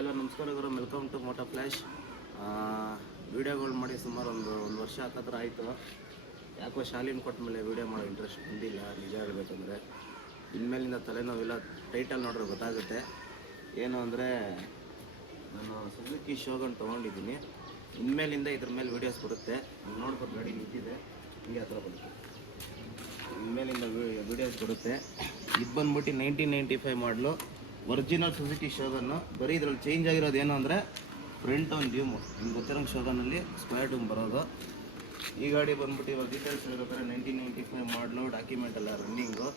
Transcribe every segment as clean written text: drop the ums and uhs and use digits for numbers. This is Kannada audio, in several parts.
ಹಲೋ ನಮಸ್ಕಾರ ಗುರು, ವೆಲ್ಕಮ್ ಟು ಮೋಟೋ ಫ್ಲ್ಯಾಶ್. ವೀಡಿಯೋಗಳು ಮಾಡಿ ಸುಮಾರು ಒಂದು ವರ್ಷ ಹತ್ತತ್ರ ಆಯಿತು. ಯಾಕೋ ಶಾಲಿನ ಕೊಟ್ಟ ಮೇಲೆ ವೀಡಿಯೋ ಮಾಡೋ ಇಂಟ್ರೆಸ್ಟ್ ಬಂದಿಲ್ಲ. ನಿಜ ಹೇಳಬೇಕಂದ್ರೆ ಇನ್ಮೇಲಿಂದ ತಲೆನೋವಿಲ್ಲ. ಟೈಟಲ್ ನೋಡ್ರೆ ಗೊತ್ತಾಗುತ್ತೆ. ಏನು ಅಂದರೆ ನಾನು ಸುಜುಕಿ ಶೋಗನ್ ತೊಗೊಂಡಿದ್ದೀನಿ. ಇನ್ಮೇಲಿಂದ ಇದ್ರ ಮೇಲೆ ವೀಡಿಯೋಸ್ ಬರುತ್ತೆ. ನೋಡ್ಕೊಂಡು ಗಾಡಿ ನಿಂತಿದೆ, ಹಿಂಗೆ ಹತ್ರ ಬರುತ್ತೆ. ಇನ್ಮೇಲಿಂದ ವೀಡಿಯೋಸ್ ಬರುತ್ತೆ. ಇದು ಬಂದ್ಬಿಟ್ಟು 1995 ಮಾಡಲು ಒರಿಜಿನಲ್ ಸುಜುಕಿ ಶೋಗನ್ನು. ಬರೀ ಇದ್ರಲ್ಲಿ ಚೇಂಜ್ ಆಗಿರೋದು ಏನು ಅಂದರೆ ಫ್ರಂಟ್ ಒಂದು ಡ್ಯೂಮು. ನಿಮ್ಗೆ ಗೊತ್ತಿರೋ ಶೋಗನಲ್ಲಿ ಸ್ಕ್ವೇರ್ ಡ್ಯೂಮ್ ಬರೋದು. ಈ ಗಾಡಿ ಬಂದ್ಬಿಟ್ಟು ಇವಾಗ ಡೀಟೇಲ್ಸ್ ಹೇಳ್ಬೇಕಾದ್ರೆ 1995 ಮಾಡಲು, ಡಾಕ್ಯುಮೆಂಟ್ ಎಲ್ಲ ರನ್ನಿಂಗು.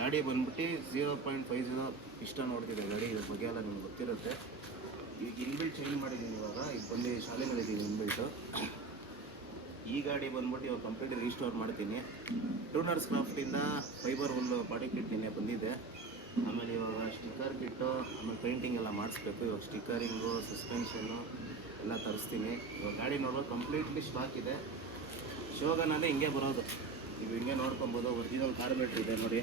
ಗಾಡಿ ಬಂದ್ಬಿಟ್ಟು 0.50 ಇಷ್ಟ ನೋಡ್ತಿದೆ ಗಾಡಿ. ಇದ್ರ ಬಗ್ಗೆ ಎಲ್ಲ ನಿಮ್ಗೆ ಗೊತ್ತಿರುತ್ತೆ. ಈಗ ಇನ್ಬಿಲ್ಟ್ ಚೇಂಜ್ ಮಾಡಿದ್ದೀನಿ. ಇವಾಗ ಈಗ ಬಂದು ಶಾಲೆಗಳಿದ್ದೀನಿ ಇನ್ಬಿಲ್ಟು. ಈ ಗಾಡಿ ಬಂದ್ಬಿಟ್ಟು ಇವಾಗ ಕಂಪ್ಲೀಟ್ ರೀಸ್ಟೋರ್ ಮಾಡ್ತೀನಿ. ಟೂನರ್ಸ್ ಕ್ರಾಫ್ಟಿಂದ ಫೈಬರ್ ಹುಲ್ಲು ಬಾಡಿ ಕಿಟ್ ನಿನ್ನೆ ಬಂದಿದೆ. ಆಮೇಲೆ ಇವಾಗ ಸ್ಟಿಕ್ಕರ್ ಕಿಟ್ಟು, ಆಮೇಲೆ ಪೇಂಟಿಂಗ್ ಎಲ್ಲ ಮಾಡಿಸ್ಬೇಕು. ಇವಾಗ ಸ್ಟಿಕ್ಕರಿಂಗು, ಸಸ್ಪೆನ್ಷನ್ನು ಎಲ್ಲ ತರಿಸ್ತೀನಿ. ಇವಾಗ ಗಾಡಿ ನೋಡುವಾಗ ಕಂಪ್ಲೀಟ್ಲಿ ಸ್ಟಾಕ್ ಇದೆ. ಶೋಗನಲ್ಲಿ ಹಿಂಗೆ ಬರೋದು. ನೀವು ಹಿಂಗೆ ನೋಡ್ಕೊಬೋದು. ಒರಿಜಿನಲ್ ಕಾರ್ಬೇಟ್ರ್ ಇದೆ ನೋಡಿ,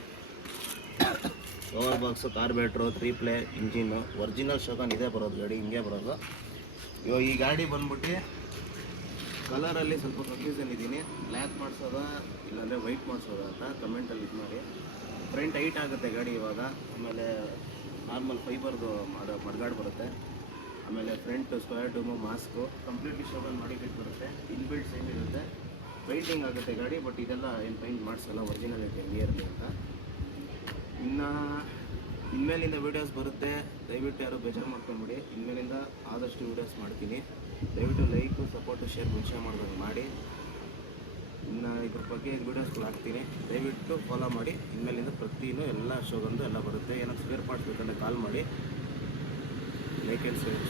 power box, carburettor, 3 play engine. Original Shogun ಇದೇ ಬರೋದು ಗಾಡಿ, ಹಿಂಗೆ ಬರೋದು. ಇವಾಗ ಈ ಗಾಡಿ ಬಂದ್ಬಿಟ್ಟು ಕಲರಲ್ಲಿ ಸ್ವಲ್ಪ ಕನ್ಫ್ಯೂಷನ್ ಇದ್ದೀನಿ. ಬ್ಲ್ಯಾಕ್ ಮಾಡಿಸೋದಾ ಇಲ್ಲಾಂದರೆ ವೈಟ್ ಮಾಡಿಸೋದಾ ಅಂತ ಕಮೆಂಟಲ್ಲಿ ಇದು ಮಾಡಿ. ಫ್ರಂಟ್ ಹೈಟ್ ಆಗುತ್ತೆ ಗಾಡಿ ಇವಾಗ. ಆಮೇಲೆ ನಾರ್ಮಲ್ ಫೈಬರ್ದು ಮಡ್ಗಾಡು ಬರುತ್ತೆ. ಆಮೇಲೆ front square ಡ್ಯೂಮು, mask completely Shogun ಮಾಡಿ ಬರುತ್ತೆ. ಇನ್ಬಿಲ್ಟ್ ಸೇಮ್ ಇರುತ್ತೆ. ಪೈಂಟಿಂಗ್ ಆಗುತ್ತೆ ಗಾಡಿ, ಬಟ್ ಇದೆಲ್ಲ ಏನು ಪೈಂಟ್ ಮಾಡಿಸಲ್ಲ, ಒರಿಜಿನಾಲಿಟಿ ಹಂಗೆ ಇರಲಿ ಅಂತ. ಇನ್ಮೇಲಿಂದ ವೀಡಿಯೋಸ್ ಬರುತ್ತೆ. ದಯವಿಟ್ಟು ಯಾರು ಬೇಜಾರು ಮಾಡ್ಕೊಂಬಿಡಿ. ಇನ್ಮೇಲಿಂದ ಆದಷ್ಟು ವೀಡಿಯೋಸ್ ಮಾಡ್ತೀನಿ. ದಯವಿಟ್ಟು ಲೈಕು, ಸಪೋರ್ಟು, ಶೇರ್ ಮುಂಚೆ ಮಾಡ್ದಂಗೆ ಮಾಡಿ. ಇನ್ನು ಇದ್ರ ಬಗ್ಗೆ ವೀಡಿಯೋಸ್ಗಳು ಹಾಕ್ತೀನಿ. ದಯವಿಟ್ಟು ಫಾಲೋ ಮಾಡಿ. ಇನ್ಮೇಲಿಂದ ಪ್ರತಿಯೂ ಎಲ್ಲ ಶೋಗಂದು ಎಲ್ಲ ಬರುತ್ತೆ. ಏನಾದ್ರು ಸ್ಪೇರ್ ಪಾರ್ಟ್ಸ್ ಬೇಕಂದರೆ ಕಾಲ್ ಮಾಡಿ. Like and share.